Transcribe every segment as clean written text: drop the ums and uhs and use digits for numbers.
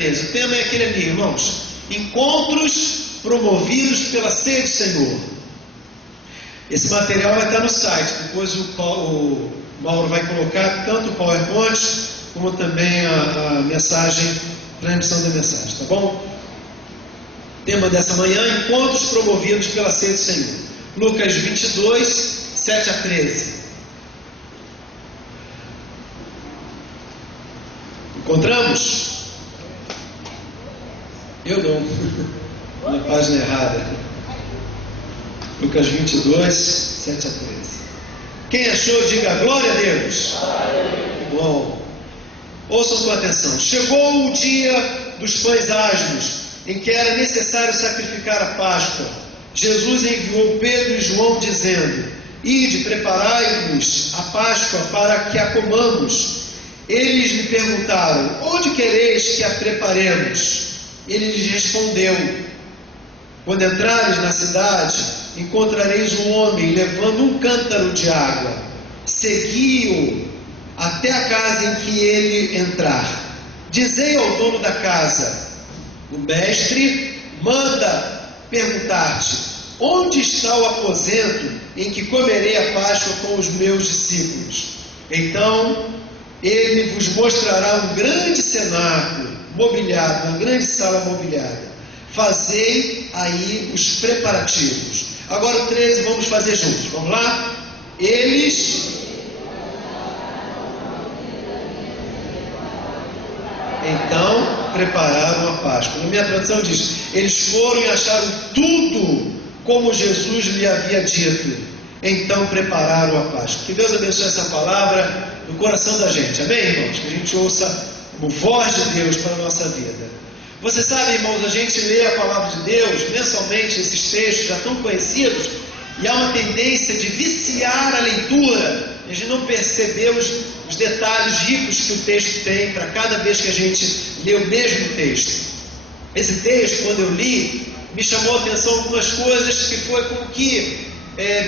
O tema é aquele ali, irmãos: encontros promovidos pela ceia do Senhor. Esse material vai estar no site. Depois o Mauro vai colocar tanto o PowerPoint como também a mensagem, transmissão da mensagem, tá bom? Tema dessa manhã: encontros promovidos pela ceia do Senhor. Lucas 22, 7 a 13. Encontramos? Eu não. Na página errada. Lucas 22, 7 a 13. Quem achou, diga glória a Deus. Bom, ouçam com atenção. Chegou o dia dos pães asmos, em que era necessário sacrificar a Páscoa. Jesus enviou Pedro e João, dizendo: ide, preparai-vos a Páscoa para que a comamos. Eles lhe perguntaram: onde quereis que a preparemos? Ele lhes respondeu: quando entrares na cidade, encontrareis um homem levando um cântaro de água. Segui-o até a casa em que ele entrar. Dizei ao dono da casa: o mestre manda perguntar-te: onde está o aposento em que comerei a Páscoa com os meus discípulos? Então ele vos mostrará um grande cenáculo mobiliado, uma grande sala mobiliada. Fazei aí os preparativos. Agora o 13, vamos fazer juntos. Vamos lá? Eles então prepararam a Páscoa. Na minha tradução diz: eles foram e acharam tudo como Jesus lhe havia dito. Então prepararam a Páscoa. Que Deus abençoe essa palavra no coração da gente. Amém, irmãos? Que a gente ouça como voz de Deus para a nossa vida. Você sabe, irmãos, a gente lê a palavra de Deus mensalmente, esses textos já tão conhecidos, e há uma tendência de viciar a leitura. A gente não percebeu os detalhes ricos que o texto tem para cada vez que a gente lê o mesmo texto. Esse texto, quando eu li, me chamou a atenção algumas coisas que foi como que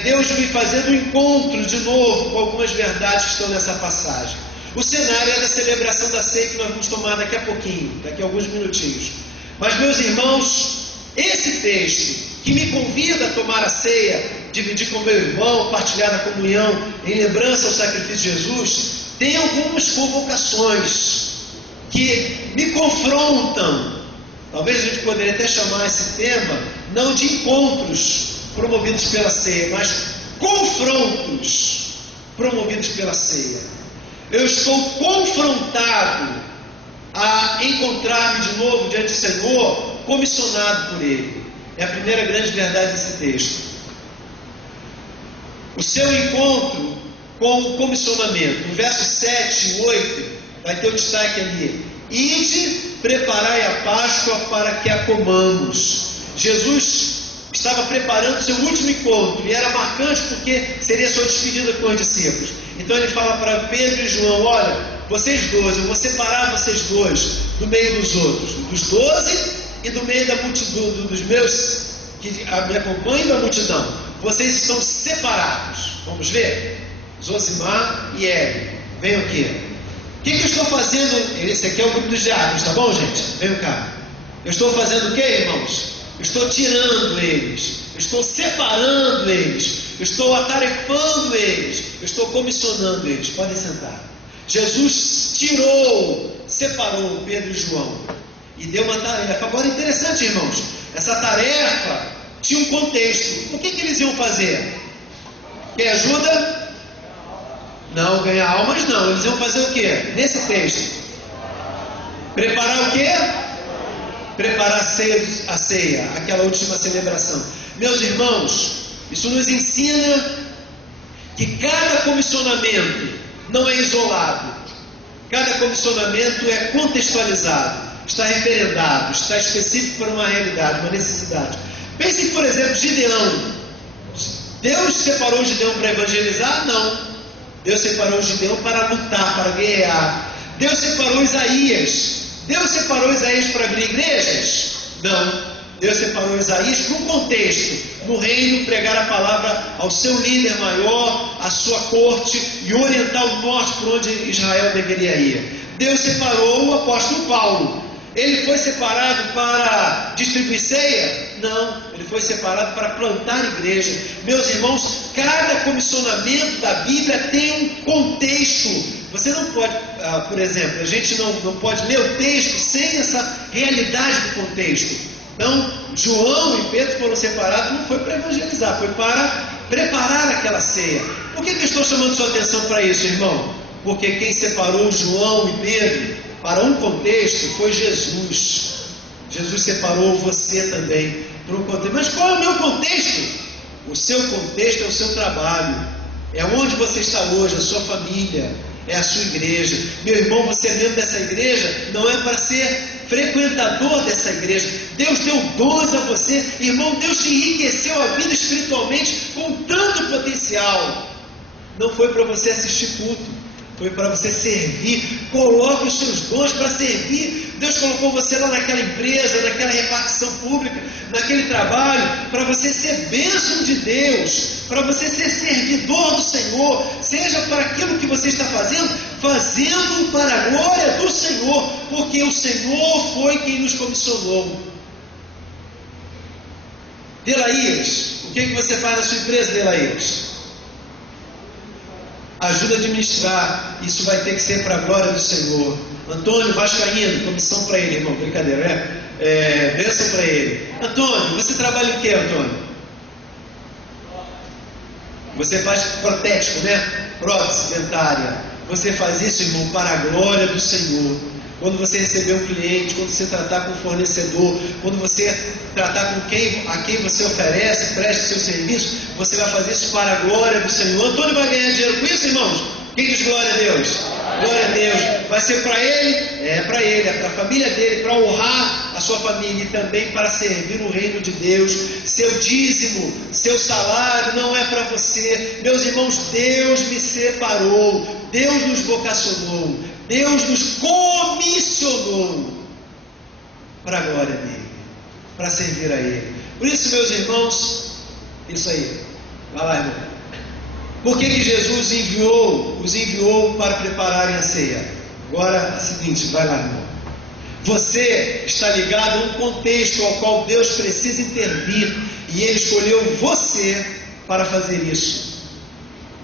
Deus me fazendo um encontro de novo com algumas verdades que estão nessa passagem. O cenário é da celebração da ceia que nós vamos tomar daqui a pouquinho, daqui a alguns minutinhos. Mas, meus irmãos, esse texto que me convida a tomar a ceia, dividir com meu irmão, partilhar da comunhão em lembrança ao sacrifício de Jesus, tem algumas convocações que me confrontam. Talvez a gente poderia até chamar esse tema não de encontros promovidos pela ceia, mas confrontos promovidos pela ceia. Eu estou confrontado a encontrar-me de novo diante do Senhor, comissionado por Ele. É a primeira grande verdade desse texto. O seu encontro com o comissionamento. No versos 7 e 8, vai ter o destaque ali: ide, preparai a Páscoa para que a comamos. Jesus estava preparando o seu último encontro, e era marcante porque seria sua despedida com os discípulos. Então ele fala para Pedro e João: olha, vocês dois, eu vou separar vocês dois do meio dos outros, dos 12 e do meio da multidão, dos meus que me acompanham, da multidão. Vocês estão separados. Vamos ver? Zosimar e Eli, venham aqui. O que eu estou fazendo? Esse aqui é o grupo dos diáconos, tá bom, gente? Venham cá. Eu estou fazendo o que, irmãos? Eu estou tirando eles, eu estou separando eles, eu estou atarefando eles, eu estou comissionando eles. Podem sentar. Jesus tirou, separou Pedro e João e deu uma tarefa. Agora, interessante, irmãos, essa tarefa tinha um contexto. O que eles iam fazer? Quem ajuda? Não, ganhar almas não. Eles iam fazer o que? Nesse texto, preparar o quê? Preparar a ceia, aquela última celebração. Meus irmãos, isso nos ensina que cada comissionamento não é isolado. Cada comissionamento é contextualizado, está referendado, está específico para uma realidade, uma necessidade. Pense, por exemplo, Gideão. Deus separou Gideão para evangelizar? Não. Deus separou Gideão para lutar, para guerrear. Deus separou Isaías. Deus separou Isaías para abrir igrejas? Não. Deus separou Isaías para um contexto, no reino, pregar a palavra ao seu líder maior, à sua corte, e orientar o norte por onde Israel deveria ir. Deus separou o apóstolo Paulo Ele foi separado para distribuir ceia? Não, ele foi separado para plantar igreja. Meus irmãos, cada comissionamento da Bíblia tem um contexto. Você não pode, por exemplo, a gente não pode ler o texto sem essa realidade do contexto. Então, João e Pedro foram separados, não foi para evangelizar, foi para preparar aquela ceia. Por que eu estou chamando sua atenção para isso, irmão? Porque quem separou João e Pedro para um contexto foi Jesus. Jesus separou você também para um contexto. Mas qual é o meu contexto? O seu contexto é o seu trabalho, é onde você está hoje, a sua família, é a sua igreja. Meu irmão, você é membro dessa igreja, não é para ser frequentador dessa igreja. Deus deu dons a você, irmão. Deus te enriqueceu a vida espiritualmente com tanto potencial. Não foi para você assistir culto, foi para você servir. Coloque os seus dons para servir. Deus colocou você lá naquela empresa, naquela repartição pública, naquele trabalho, para você ser bênção de Deus, para você ser servidor do Senhor, seja para aquilo que você está fazendo, fazendo para a glória do Senhor, porque o Senhor foi quem nos comissionou. Delaías, o que você faz na sua empresa, Delaías? Ajuda a administrar, isso vai ter que ser para a glória do Senhor. Antônio Vascaíno, comissão para ele, irmão, brincadeira, né? Bênção para ele. Antônio, você trabalha em quê, Antônio? Você faz protético, né? Prótese dentária. Você faz isso, irmão, para a glória do Senhor. Quando você receber um cliente, quando você tratar com um fornecedor, quando você tratar com a quem você oferece, preste seu serviço, você vai fazer isso para a glória do Senhor. Antônio vai ganhar dinheiro com isso, irmãos? Quem diz glória a Deus? Glória a Deus. Vai ser para ele? É para a família dele, para honrar a sua família e também para servir o reino de Deus. Seu dízimo, seu salário não é para você. Meus irmãos, Deus me separou, Deus nos vocacionou, Deus nos comissionou para a glória dele, para servir a ele. Por isso, meus irmãos, isso aí. Vai lá, irmão. Por que Jesus os enviou para prepararem a ceia? Agora é o seguinte, vai lá, irmão. Você está ligado a um contexto ao qual Deus precisa intervir, e Ele escolheu você para fazer isso.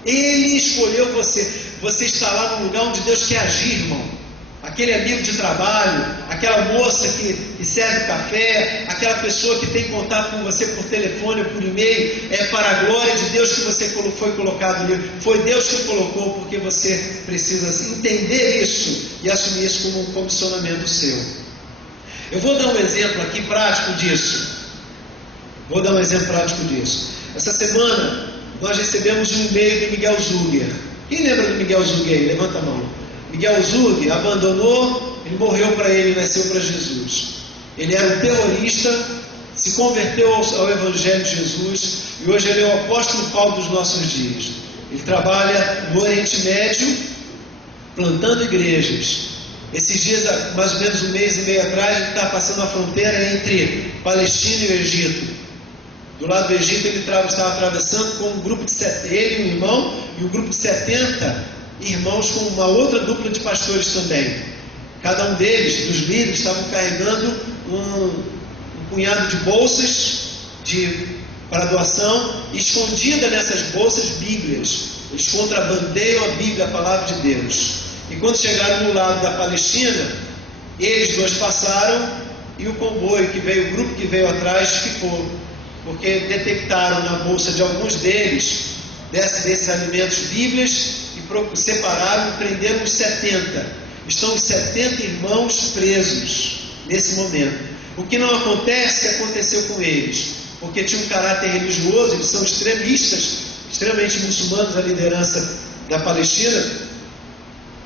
Ele escolheu você. Você está lá no lugar onde Deus quer agir, irmão. Aquele amigo de trabalho, aquela moça que serve café, aquela pessoa que tem contato com você por telefone ou por e-mail, é para a glória de Deus que você foi colocado ali. Foi Deus que colocou, porque você precisa entender isso e assumir isso como um comissionamento seu. Eu vou dar um exemplo aqui prático disso. Essa semana nós recebemos um e-mail do Miguel Zuger. Quem lembra do Miguel Zuger? Levanta a mão. Miguel Zuger abandonou, ele morreu para ele e nasceu para Jesus. Ele era um terrorista, se converteu ao Evangelho de Jesus e hoje ele é o apóstolo Paulo dos nossos dias. Ele trabalha no Oriente Médio, plantando igrejas. Esses dias, mais ou menos um mês e meio atrás, ele está passando a fronteira entre Palestina e o Egito. Do lado do Egito ele estava atravessando com um grupo de 70, ele, um irmão, e um grupo de 70 irmãos com uma outra dupla de pastores também. Cada um deles, dos líderes, estavam carregando um punhado de bolsas para doação, e escondida nessas bolsas, Bíblias. Eles contrabandeiam a Bíblia, a palavra de Deus. E quando chegaram no lado da Palestina, eles dois passaram e o comboio que veio, o grupo que veio atrás ficou, porque detectaram na bolsa de alguns deles desses alimentos Bíblias, e separaram e prenderam os 70. Estão os 70 irmãos presos nesse momento. O que não acontece, que aconteceu com eles, porque tinha um caráter religioso, eles são extremistas, extremamente muçulmanos, a liderança da Palestina.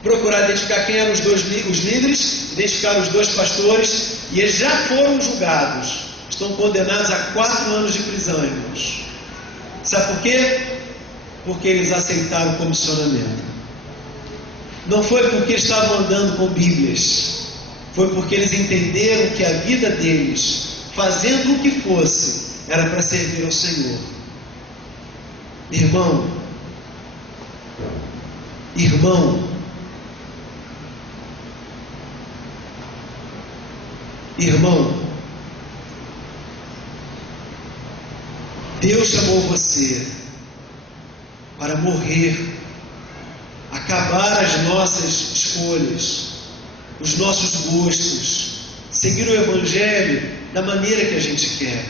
Procuraram identificar quem eram os líderes, identificaram os dois pastores, e eles já foram julgados, estão condenados a 4 anos de prisão, irmãos. Sabe por quê? Porque eles aceitaram o comissionamento. Não foi porque estavam andando com Bíblias, foi porque eles entenderam que a vida deles, fazendo o que fosse, era para servir ao Senhor. Irmão, Irmão, Deus chamou você para morrer, acabar as nossas escolhas, os nossos gostos, seguir o Evangelho da maneira que a gente quer.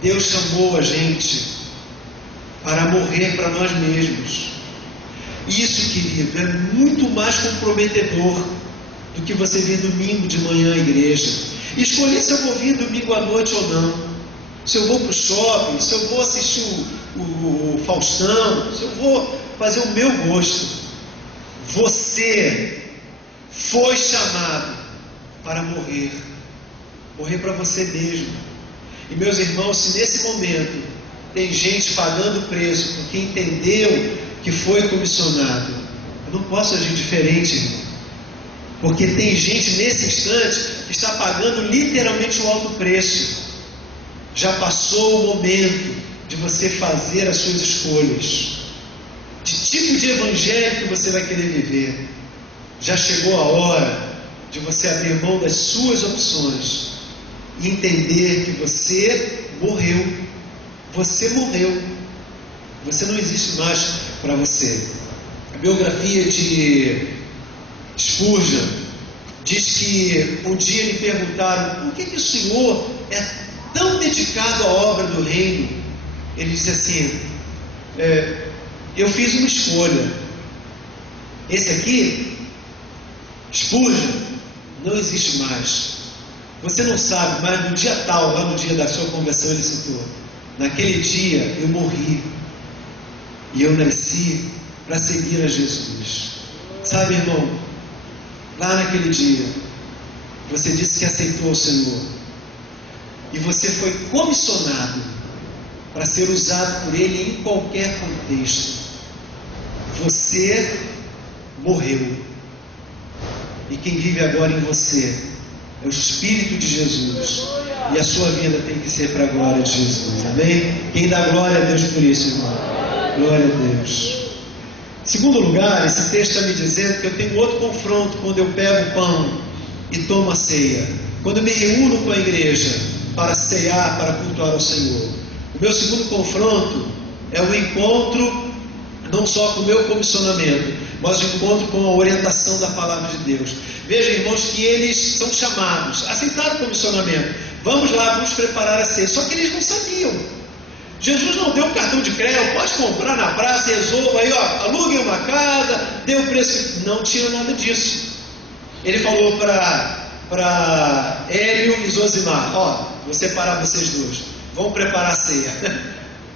Deus chamou a gente para morrer para nós mesmos. Isso, querido, é muito mais comprometedor do que você vir domingo de manhã à igreja. Escolher se eu vou vir domingo à noite ou não. Se eu vou para o shopping, se eu vou assistir o Faustão, se eu vou fazer o meu gosto. Você foi chamado para morrer. Morrer para você mesmo. E meus irmãos, se nesse momento tem gente pagando preço porque entendeu que foi comissionado, eu não posso agir diferente, irmão. Porque tem gente nesse instante que está pagando literalmente o alto preço. Já passou o momento de você fazer as suas escolhas. De tipo de evangelho que você vai querer viver. Já chegou a hora de você abrir mão das suas opções e entender que você morreu. Você morreu. Você não existe mais para você. A biografia de Spurgeon diz que um dia lhe perguntaram: por que o senhor é tão dedicado à obra do reino? Ele disse assim: eu fiz uma escolha. Esse aqui, Spurgeon, não existe mais. Você não sabe, mas no dia tal, lá no dia da sua conversão, ele citou: naquele dia eu morri e eu nasci para seguir a Jesus. Sabe, irmão, lá naquele dia você disse que aceitou o Senhor e você foi comissionado para ser usado por Ele em qualquer contexto. Você morreu e quem vive agora em você é o Espírito de Jesus, e a sua vida tem que ser para a glória de Jesus. Amém? Quem dá glória a Deus por isso, irmão? Glória a Deus. Segundo lugar, esse texto está me dizendo que eu tenho outro confronto quando eu pego o pão e tomo a ceia. Quando eu me reúno com a igreja para ceiar, para cultuar ao Senhor. O meu segundo confronto é o encontro não só com o meu comissionamento, mas o encontro com a orientação da palavra de Deus. Veja, irmãos, que eles são chamados, aceitaram o comissionamento. Vamos lá, vamos preparar a ceia. Só que eles não sabiam. Jesus não deu um cartão de crédito, pode comprar na praça, resolva aí, ó, aluguem uma casa, dê o preço. Não tinha nada disso. Ele falou para Hélio e Zosimar: ó, vou separar vocês dois, vão preparar a ceia.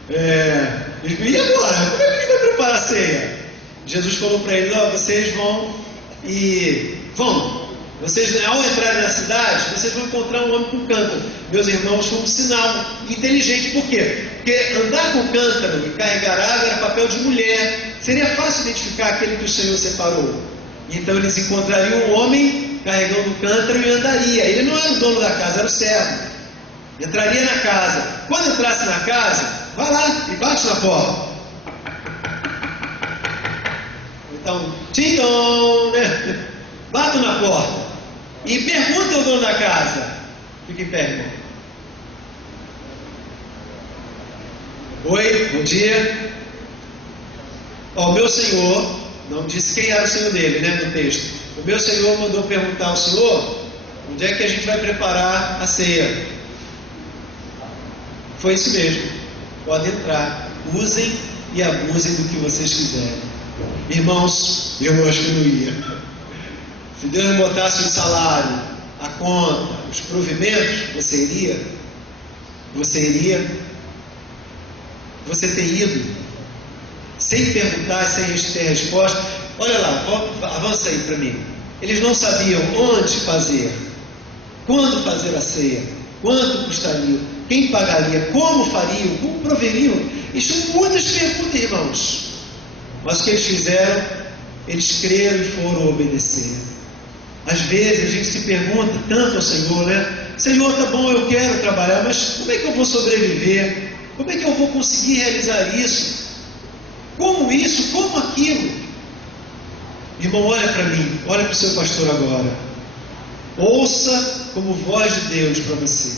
E agora? Como é que a gente vai preparar a ceia? Jesus falou para eles: ó, vocês vão e vão. Vocês, ao entrarem na cidade, vocês vão encontrar um homem com cântaro. Meus irmãos, foi um sinal inteligente. Por quê? Porque andar com cântaro e carregar água era papel de mulher. Seria fácil identificar aquele que o Senhor separou. Então eles encontrariam um homem carregando o cântaro e andaria. Ele não era o dono da casa, era o servo. Entraria na casa. Quando entrasse na casa, vai lá e bate na porta. Então, tim-tom, né? Bata na porta e pergunta ao dono da casa. Fica em pé, irmão. Oi, bom dia. Ó, o meu senhor, não disse quem era o senhor dele, né, no texto. O meu senhor mandou perguntar ao senhor onde é que a gente vai preparar a ceia. Foi isso mesmo. Pode entrar. Usem e abusem do que vocês quiserem. Irmãos, eu acho que não ia. Se Deus não botasse o salário, a conta, os provimentos, você iria? Você iria? Você tem ido? Sem perguntar, sem ter resposta. Olha lá, avança aí para mim. Eles não sabiam onde fazer, quando fazer a ceia, quanto custaria, quem pagaria, como fariam, como proveriam. Isso são muitas perguntas, irmãos. Mas o que eles fizeram? Eles creram e foram obedecer. Às vezes a gente se pergunta tanto ao Senhor, né? Senhor, tá bom, eu quero trabalhar, mas como é que eu vou sobreviver? Como é que eu vou conseguir realizar isso? Como isso? Como aquilo? Irmão, olha para mim, olha para o seu pastor agora. Ouça como voz de Deus para você.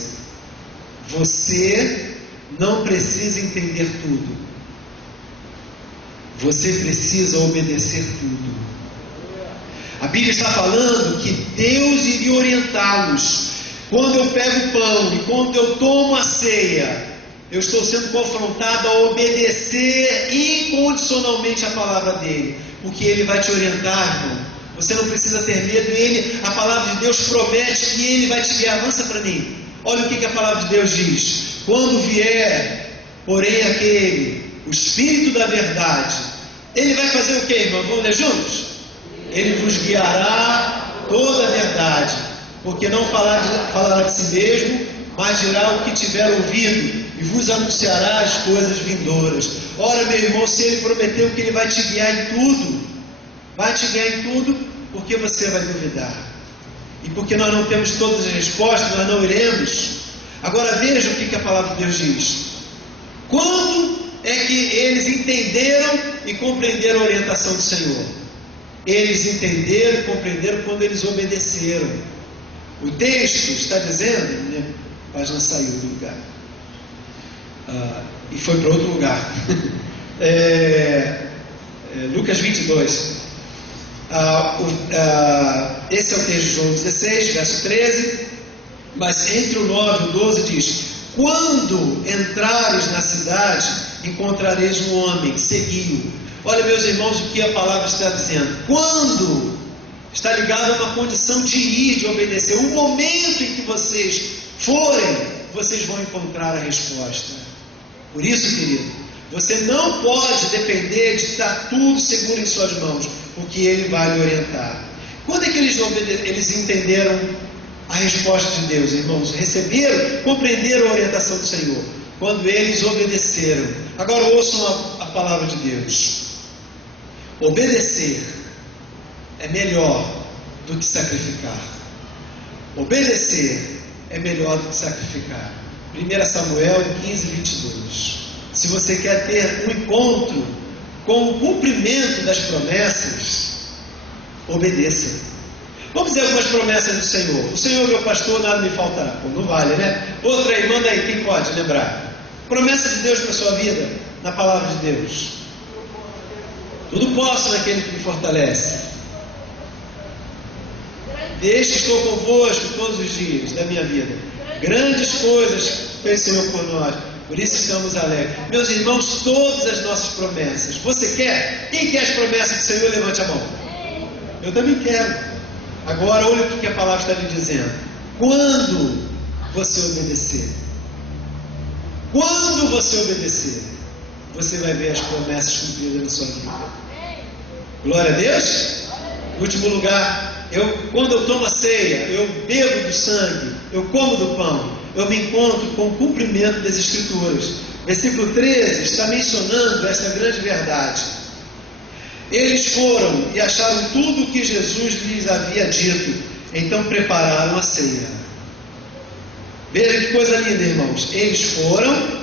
Você não precisa entender tudo. Você precisa obedecer tudo. A Bíblia está falando que Deus iria orientá-los. Quando eu pego o pão e quando eu tomo a ceia, eu estou sendo confrontado a obedecer incondicionalmente a palavra dele, porque ele vai te orientar, irmão. Você não precisa ter medo. A palavra de Deus promete que ele vai te guiar. Avança para mim. Olha o que a palavra de Deus diz: quando vier, porém, o Espírito da verdade, ele vai fazer o que, irmão? Vamos ler juntos? Ele vos guiará toda a verdade, porque não falará de si mesmo, mas dirá o que tiver ouvido, e vos anunciará as coisas vindouras. Ora, meu irmão, se ele prometeu que ele vai te guiar em tudo, vai te guiar em tudo, porque você vai duvidar. E porque nós não temos todas as respostas, nós não iremos. Agora veja o que a palavra de Deus diz. Quando é que eles entenderam e compreenderam a orientação do Senhor? Eles entenderam e compreenderam quando eles obedeceram. O texto está dizendo, minha página saiu do lugar, e foi para outro lugar. Lucas 22. Esse é o texto de João 16, verso 13. Mas entre o 9 e o 12 diz: quando entrares na cidade, encontrareis um homem, segui-o. Olha, meus irmãos, o que a palavra está dizendo. Quando está ligado a uma condição de ir, de obedecer. O momento em que vocês forem, vocês vão encontrar a resposta. Por isso, querido, você não pode depender de estar tudo seguro em suas mãos, porque Ele vai lhe orientar. Quando é que eles entenderam a resposta de Deus, irmãos? Receberam, compreenderam a orientação do Senhor, quando eles obedeceram. Agora ouçam a palavra de Deus. Obedecer é melhor do que sacrificar. Obedecer é melhor do que sacrificar. 1 Samuel 15, 22. Se você quer ter um encontro com o cumprimento das promessas, obedeça. Vamos dizer algumas promessas do Senhor. O Senhor é meu pastor, nada me faltará. Pô, não vale, né? Outra aí, manda aí, quem pode lembrar? Promessa de Deus para a sua vida, na palavra de Deus. Tudo posso naquele que me fortalece. Desde que estou convosco todos os dias da minha vida. Grandes coisas fez o Senhor por nós. Por isso estamos alegres. Meus irmãos, todas as nossas promessas. Você quer? Quem quer as promessas do Senhor? Levante a mão. Eu também quero. Agora, olha o que a palavra está lhe dizendo. Quando você obedecer, você vai ver as promessas cumpridas na sua vida. Glória a Deus. Em último lugar, quando eu tomo a ceia, eu bebo do sangue, eu como do pão, eu me encontro com o cumprimento das Escrituras. Versículo 13 está mencionando essa grande verdade. Eles foram e acharam tudo o que Jesus lhes havia dito, então prepararam a ceia. Veja que coisa linda, irmãos. Eles foram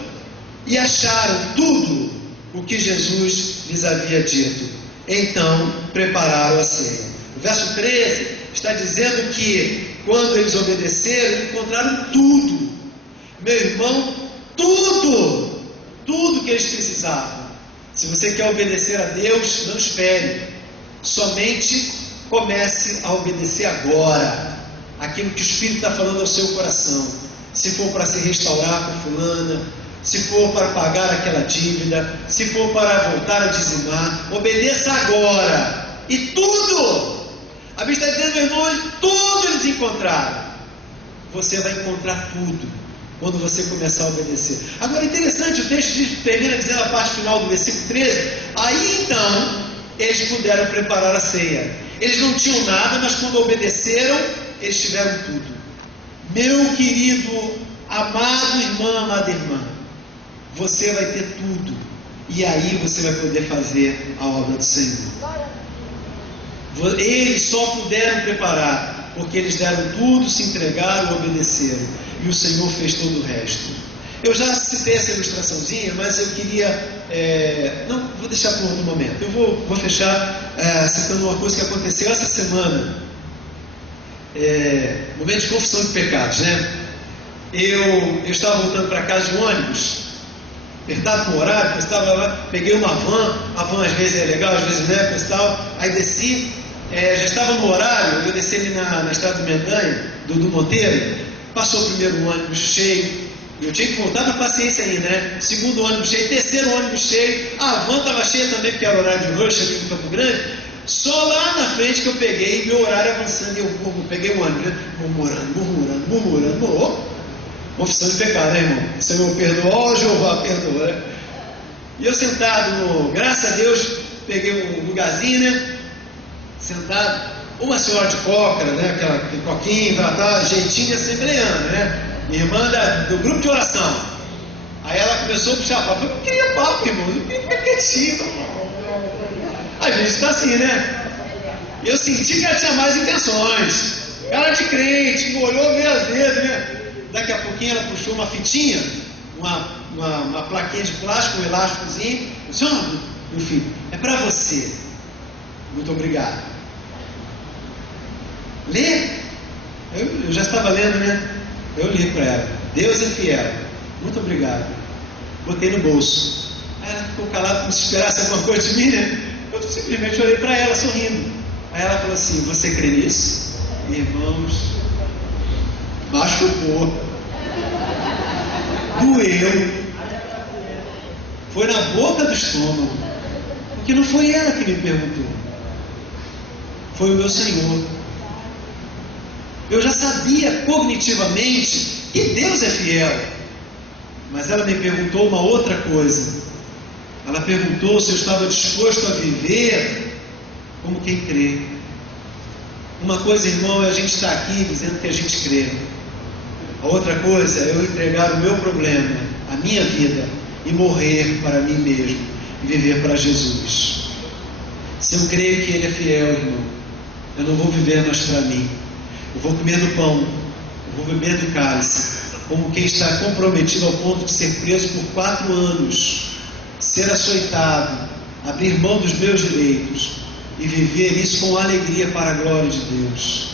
e acharam tudo o que Jesus lhes havia dito, então prepararam a ceia. O verso 13 está dizendo que quando eles obedeceram, encontraram tudo. Meu irmão, tudo que eles precisavam. Se você quer obedecer a Deus, não espere. Somente comece a obedecer agora aquilo que o Espírito está falando ao seu coração. Se for para se restaurar com fulana, se for para pagar aquela dívida, se for para voltar a dizimar, obedeça agora. E tudo, a Bíblia está dizendo, meu irmão, tudo eles encontraram. Você vai encontrar tudo quando você começar a obedecer. Agora, interessante, o texto termina dizendo a parte final do versículo 13. Aí então, eles puderam preparar a ceia. Eles não tinham nada, mas quando obedeceram, eles tiveram tudo. Meu querido, amado irmão, amada irmã, você vai ter tudo. E aí você vai poder fazer a obra do Senhor. Eles só puderam preparar porque eles deram tudo, se entregaram, obedeceram, e o Senhor fez todo o resto. Eu já citei essa ilustraçãozinha, mas eu queria, não, vou deixar para um outro momento. Eu vou fechar citando uma coisa que aconteceu essa semana. momento de confissão de pecados, né? Eu estava voltando para casa de ônibus, apertado com o horário, eu estava lá, peguei uma van, a van às vezes é legal, às vezes não é, tal, aí desci, já estava no horário, eu desci ali na estrada do Mendanha, do Monteiro, passou o primeiro ônibus cheio, eu tinha que voltar na paciência ainda, né? Segundo ônibus cheio, terceiro ônibus cheio, a van estava cheia também, porque era horário de rush ali no Campo Grande. Só lá na frente que eu peguei, meu horário avançando, e eu peguei o ônibus, né? Murmurando. Confissão de pecado, né, irmão? Senhor, perdoa, Jeová, perdoa, né? E eu sentado, graças a Deus, peguei um lugarzinho, né? Sentado, uma senhora de cócara, né? Aquele coquinho, jeitinho de assembleana, né? Minha irmã do grupo de oração. Aí ela começou a puxar papo. Eu queria papo, irmão. Eu queria ficar quietinho. A gente está assim, né? Eu senti que ela tinha mais intenções. Cara de crente, me olhou meio às vezes, né? Daqui a pouquinho ela puxou uma fitinha, uma plaquinha de plástico, um elásticozinho. Eu disse: meu filho, é para você. Muito obrigado. Lê. Eu já estava lendo, né? Eu li para ela: Deus é fiel. Muito obrigado. Botei no bolso. Aí ela ficou calada como se esperasse alguma coisa de mim, né? Eu simplesmente olhei para ela sorrindo. Aí ela falou assim: você crê nisso? Irmãos, machucou, doeu, foi na boca do estômago, porque não foi ela que me perguntou, foi o meu Senhor. Eu já sabia cognitivamente que Deus é fiel, mas ela me perguntou uma outra coisa. Ela perguntou se eu estava disposto a viver como quem crê. Uma coisa, irmão, é a gente estar aqui dizendo que a gente crê. A outra coisa é eu entregar o meu problema, a minha vida, e morrer para mim mesmo e viver para Jesus. Se eu creio que Ele é fiel, irmão, eu não vou viver mais para mim. Eu vou comer do pão, eu vou beber do cálice, como quem está comprometido ao ponto de ser preso por 4 anos, ser açoitado, abrir mão dos meus direitos e viver isso com alegria para a glória de Deus.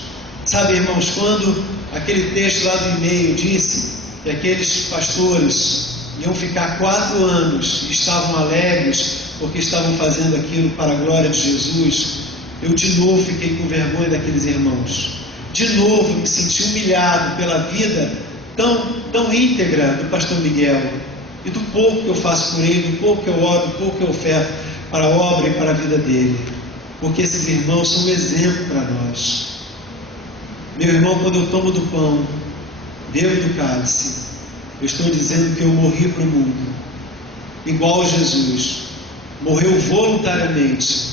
Sabe, irmãos, quando aquele texto lá do e-mail disse que aqueles pastores iam ficar 4 anos e estavam alegres porque estavam fazendo aquilo para a glória de Jesus, eu de novo fiquei com vergonha daqueles irmãos. De novo me senti humilhado pela vida tão íntegra do pastor Miguel, e do pouco que eu faço por ele, do pouco que eu oro, do pouco que eu oferto para a obra e para a vida dele, porque esses irmãos são um exemplo para nós. Meu irmão, quando eu tomo do pão, bebo do cálice, eu estou dizendo que eu morri para o mundo, igual Jesus, morreu voluntariamente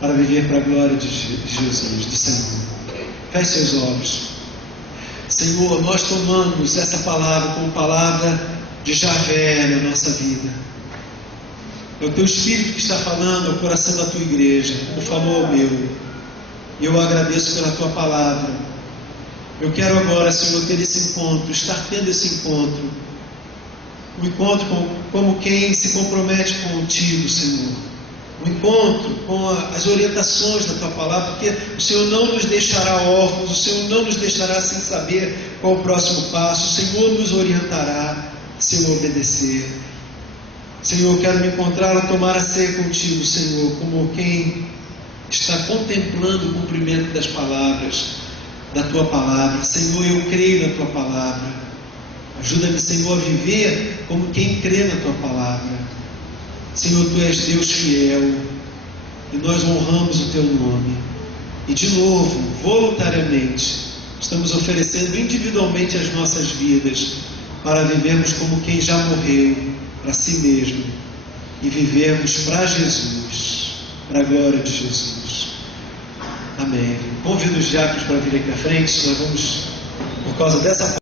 para viver para a glória de Jesus, do Senhor. Feche seus olhos. Senhor, nós tomamos essa palavra como palavra de Javé na nossa vida. É o Teu Espírito que está falando ao coração da Tua igreja, como falou ao meu. E eu agradeço pela Tua palavra. Eu quero agora, Senhor, ter esse encontro, estar tendo esse encontro. Um encontro como quem se compromete contigo, Senhor. Um encontro com as orientações da Tua palavra, porque o Senhor não nos deixará órfãos, o Senhor não nos deixará sem saber qual o próximo passo, o Senhor nos orientará se eu obedecer. Senhor, eu quero me encontrar a tomar a ceia contigo, Senhor, como quem está contemplando o cumprimento das palavras, da Tua palavra. Senhor, eu creio na Tua palavra. Ajuda-me, Senhor, a viver como quem crê na Tua palavra. Senhor, Tu és Deus fiel, e nós honramos o Teu nome. E de novo, voluntariamente, estamos oferecendo individualmente as nossas vidas para vivermos como quem já morreu para si mesmo e vivermos para Jesus, para a glória de Jesus. Amém. Convido os diáconos para vir aqui à frente. Nós vamos, por causa dessa